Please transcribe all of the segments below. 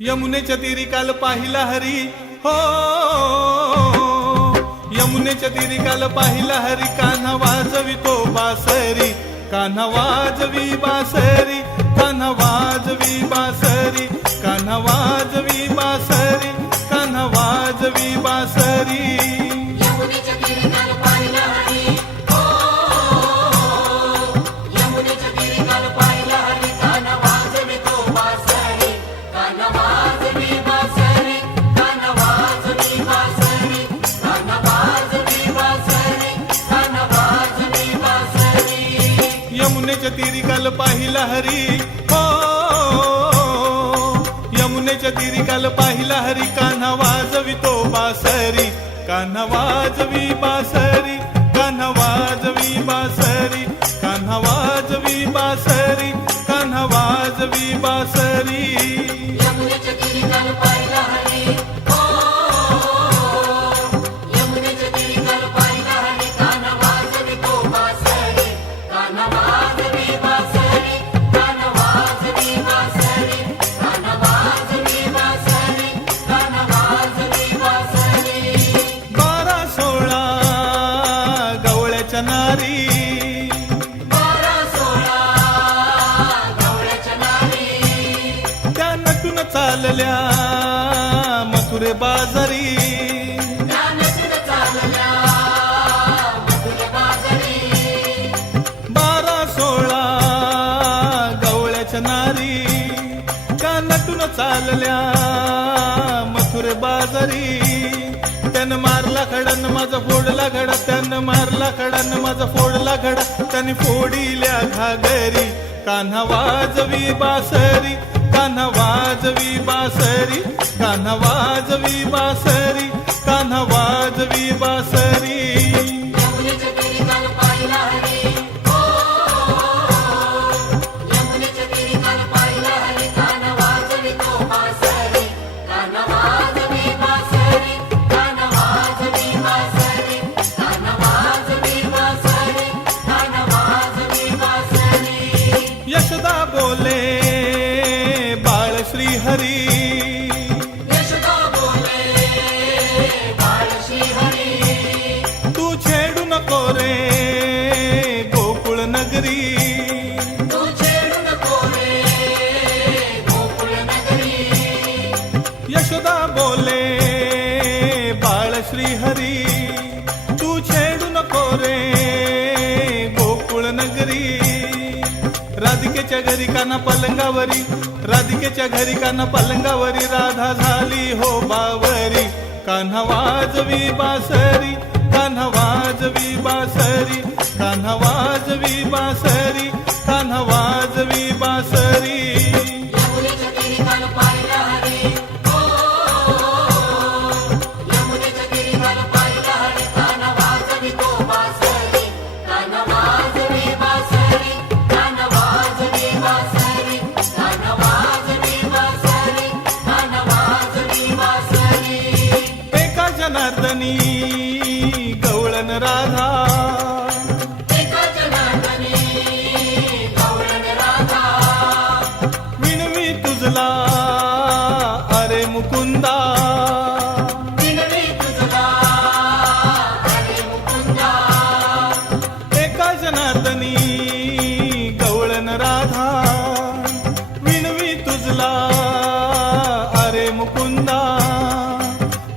यमुनेच्या तीरी काल पाहिला हरी हो, यमुनेच्या तीरी काल पाहिला हरी, कान्हा वाजवितो बासरी, कान्हा वाजवी बासरी, कान्हा वाजवी बासरी, कान्हा वाजवी बासरी, कान्हा वाजवी बासरी। यमुनेच्या तीरी काल पाहिला हरी हो, यमुनेच्या तीरी काल पाहिला हरी, कान्हा वाजवितो बासरी, कान्हा वाजवी बासरी, कान्हा वाजवी बासरी, कान्हा वाजवी बासरी, कान्हा वाजवी बासरी। यमुनेच्या तीरी काल पाहिला हरी हो, यमुनेच्या तीरी काल पाहिला हरी, कान्हा वाजवितो बासरी, कान्हा वाजवी बासरी, कान्हा वाजवी बासरी, कान्हा वाजवी बासरी, कान्हा वाजवी बासरी। यमुनेच्या तीरी काल पाहिला हरी हो, यमुनेच्या तीरी काल पाहिला हरी, कान्हा वाजवितो बासरी, कान्हा वाजवी बासरी, कान्हा वाजवी बासरी, कान्हा वाजवी बासरी, कान्हा वाजवी बासरी। 12-16 गवळ्याच्या नारी, 12-16 गवळ्याच्या नारी, त्या नटून चालल्या मथुरे बाजारी, त्या नटून चालल्या मथुरे बाजारी। 12-16 गवळ्याच्या नारी, त्या नटून चालल्या मथुरे बाजारी। त्यानं मारला खडान माझा फोडला घडा, त्यानं मारला खडान माझा फोडला घडा, त्याने फोडिल्या घागरी, कान्हा वाजवी बासरी, कान्हा वाजवी बासरी, कान्हा वाजवी बासरी, कान्हा वाजवी बासरी। यमुनेच्या तीरी काल पाहिला हरी हो, यमुनेच्या तीरी काल पाहिला हरी, कान्हा वाजवितो बासरी, कान्हा वाजवी बासरी, कान्हा वाजवी बासरी, कान्हा वाजवी बासरी, कान्हा वाजवी बासरी। यशोदा बोले बाळ श्रीहरी, यशोदा बोले बाळ श्रीहरी, तू छेडू नको रे गोकुळ नगरी, तू छेडू नको रे गोकुळ नगरी। यशोदा बोले बाळ श्रीहरी, तू छेडू नको रे गोकुळ नगरी। राधिकेच्या घरी कान्हा पलंगावरी, राधिकेच्या घरी कान्हा पलंगावरी, राधा झाली हो बावरी, कान्हा वाजवी बासरी, कान्हा वाजवी बासरी, कान्हा वाजवी बासरी, कान्हा वाजवी बासरी। यमुनेच्या तीरी काल पाहिला हरी हो, यमुनेच्या तीरी काल पाहिला हरी, कान्हा वाजवितो बासरी, कान्हा वाजवी बासरी, कान्हा वाजवी बासरी, कान्हा वाजवी बासरी, कान्हा वाजवी बासरी। एका जनार्दनी गवळण राधा, एका जनार्दनी गवळण राधा, विणवी तुझला अरे मुकुंदा, विनवी तुझला हरे मुकुंदा। एका जनार्दनी गवळण राधा, विणवी तुझला अरे मुकुंदा।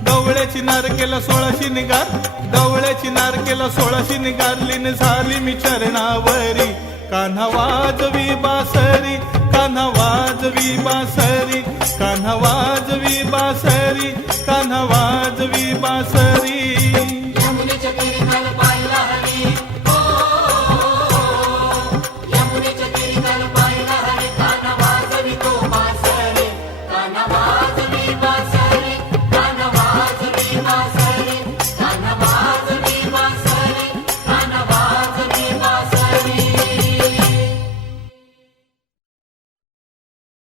गवळ्याची नार केला 16 शिनगार, गवळ्याची नार केला 16 शिनगार, लीन झाली मी चरणावरी, कान्हा वाजवी बासरी, कान्हा वाजवी बासरी, कान्हा वाजवी बासरी, कान्हा वाजवी बासरी।